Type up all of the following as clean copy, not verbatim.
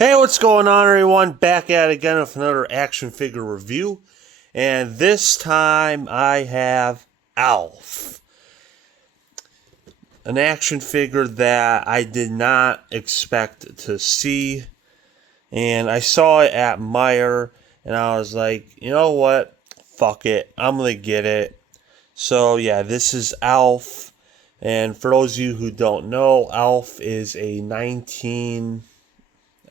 Hey, what's going on, everyone? Back at it again with another action figure review. And this time I have ALF. An action figure that I did not expect to see. And I saw it at Meijer, and I was like, you know what? Fuck it. I'm going to get it. So, yeah, this is ALF. And for those of you who don't know, ALF is a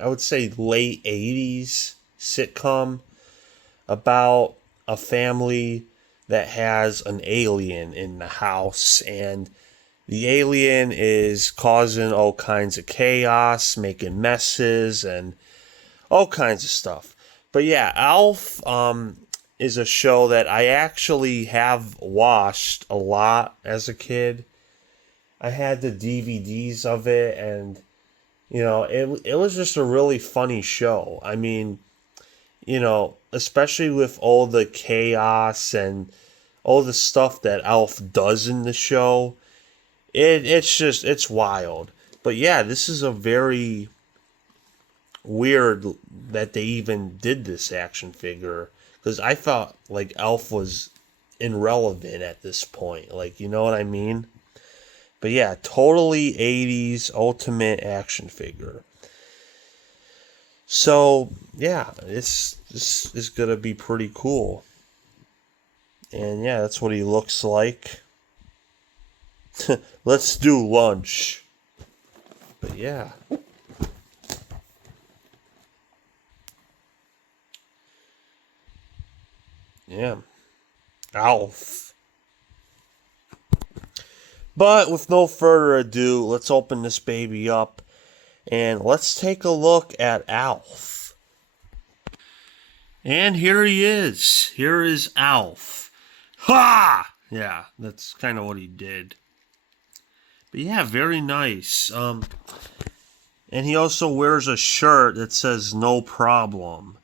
I would say late 80s sitcom about a family that has an alien in the house, and the alien is causing all kinds of chaos, making messes and all kinds of stuff. But yeah, ALF is a show that I actually have watched a lot as a kid. I had the DVDs of it, and it was just a really funny show. I mean, especially with all the chaos and all the stuff that Alf does in the show, it's wild. But yeah, this is a very weird that they even did this action figure, because I thought like Alf was irrelevant at this point. Like, you know what I mean? But yeah, totally 80s ultimate action figure. So yeah, this is gonna be pretty cool. And yeah, that's what he looks like. Let's do lunch. But yeah. Yeah. Alf. But with no further ado, let's open this baby up and let's take a look at Alf. And here he is. Here is Alf. Ha! Yeah, that's kind of what he did. But yeah, very nice. And he also wears a shirt that says "No problem,"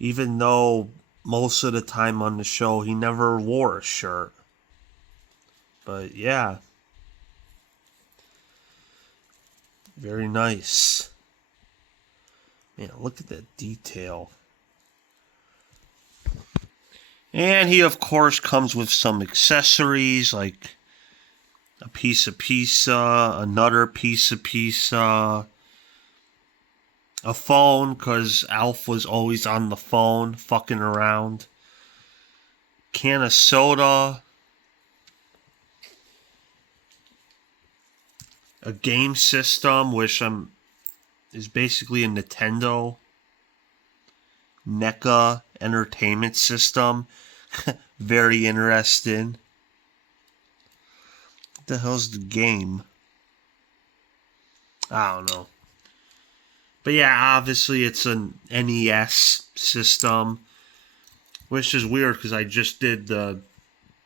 even though most of the time on the show he never wore a shirt. But yeah, very nice. Man, look at that detail. And he, of course, comes with some accessories like a piece of pizza, another piece of pizza, a phone, because Alf was always on the phone fucking around, can of soda, a game system, which is basically a Nintendo NECA entertainment system. Very interesting. What the hell's the game? I don't know. But yeah, obviously it's an NES system, which is weird because I just did the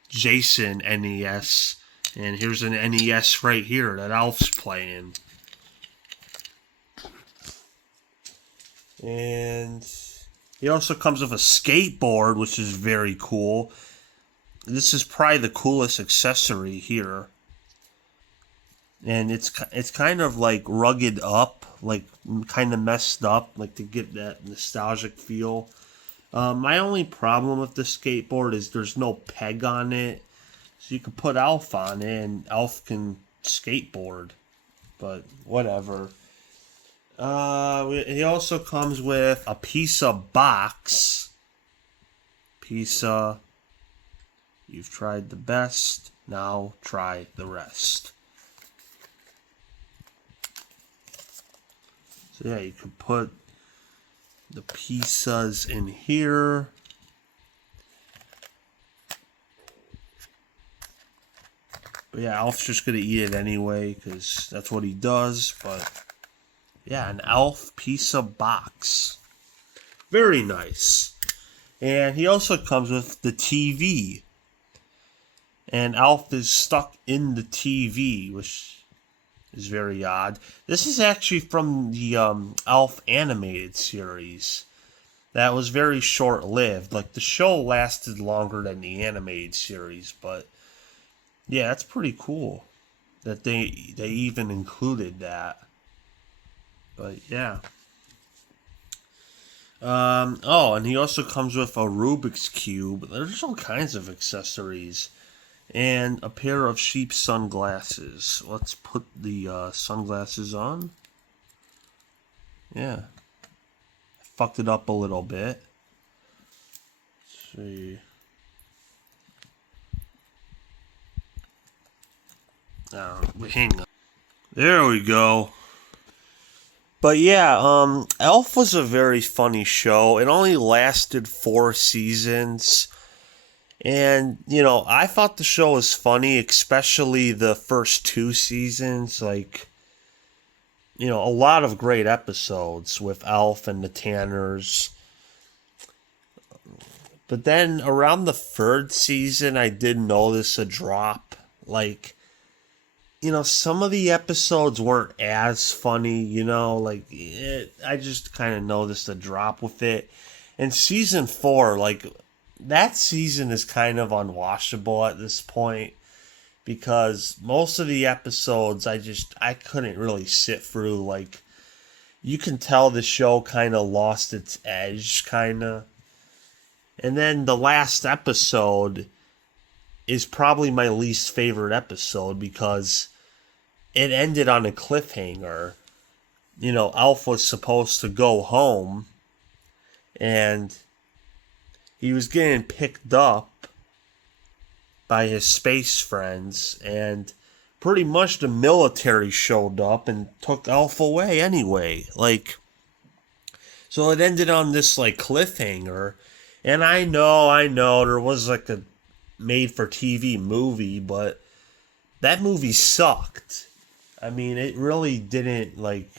Jason NES, and here's an NES right here that Alf's playing. And he also comes with a skateboard, which is very cool. This is probably the coolest accessory here. And it's kind of like rugged up, like kind of messed up, like to get that nostalgic feel. My only problem with the skateboard is there's no peg on it. So you can put Alf on it and Alf can skateboard. But whatever. He also comes with a pizza box. Pizza. You've tried the best. Now try the rest. So yeah, you can put the pizzas in here. But yeah, Alf's just going to eat it anyway because that's what he does. But yeah, an Alf pizza box. Very nice. And he also comes with the TV. And Alf is stuck in the TV, which is very odd. This is actually from the Alf animated series. That was very short-lived. Like, the show lasted longer than the animated series, but yeah, that's pretty cool that they even included that. But yeah. Oh, and he also comes with a Rubik's Cube. There's all kinds of accessories. And a pair of sheep sunglasses. Let's put the sunglasses on. Yeah. Fucked it up a little bit. Let's see. Hang on. There we go. But yeah, ALF was a very funny show. It only lasted 4 seasons. And, I thought the show was funny, especially the first 2 seasons. Like, a lot of great episodes with ALF and the Tanners. But then around the 3rd season, I did notice a drop. Like, some of the episodes weren't as funny, I just kind of noticed a drop with it. And season 4, like, that season is kind of unwatchable at this point because most of the episodes I couldn't really sit through. Like, you can tell the show kind of lost its edge, kind of. And then the last episode is probably my least favorite episode because it ended on a cliffhanger. Alf was supposed to go home and he was getting picked up by his space friends, and pretty much the military showed up and took Alf away anyway. Like, so it ended on this like cliffhanger. And I know, there was like a made-for-TV movie, but that movie sucked. I mean, it really didn't, like,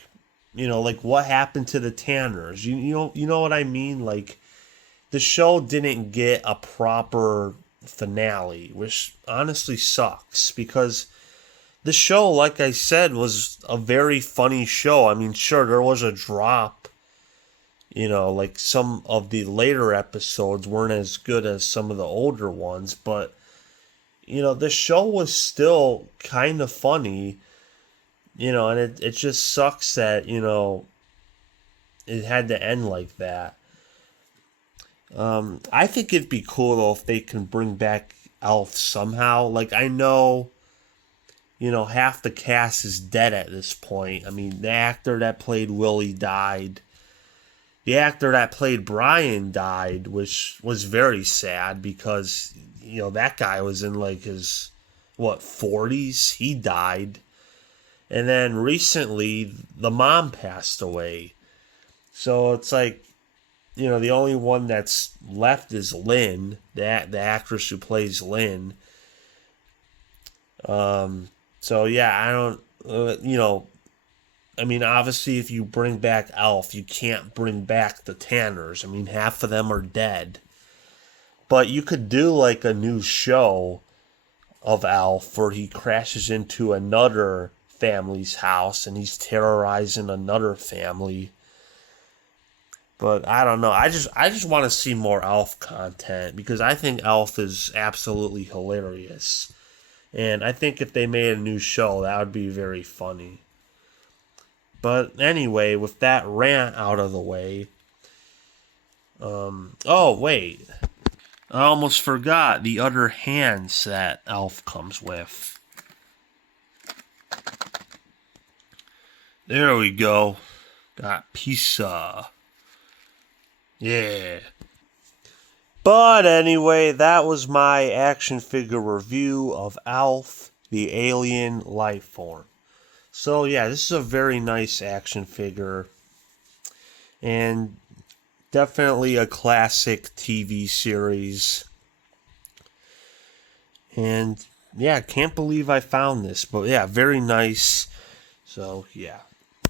like what happened to the Tanners. You know what I mean? Like, the show didn't get a proper finale, which honestly sucks because the show, like I said, was a very funny show. I mean, sure, there was a drop. Like some of the later episodes weren't as good as some of the older ones, but, the show was still kind of funny, and it just sucks that, it had to end like that. I think it'd be cool, though, if they can bring back Alf somehow. Like, I know, half the cast is dead at this point. I mean, the actor that played Willie died. The actor that played Brian died, which was very sad because, that guy was in like his, 40s? He died. And then recently, the mom passed away. So it's like, the only one that's left is Lynn, the actress who plays Lynn. So yeah, I don't, I mean, obviously, if you bring back Alf, you can't bring back the Tanners. I mean, half of them are dead. But you could do, like, a new show of Alf where he crashes into another family's house and he's terrorizing another family. But I don't know. I just want to see more Alf content because I think Alf is absolutely hilarious. And I think if they made a new show, that would be very funny. But anyway, with that rant out of the way, oh wait, I almost forgot the other hands that Alf comes with. There we go. Got pizza. Yeah. But anyway, that was my action figure review of Alf, the alien life form. So yeah, this is a very nice action figure. And definitely a classic TV series. And yeah, can't believe I found this. But yeah, very nice. So yeah.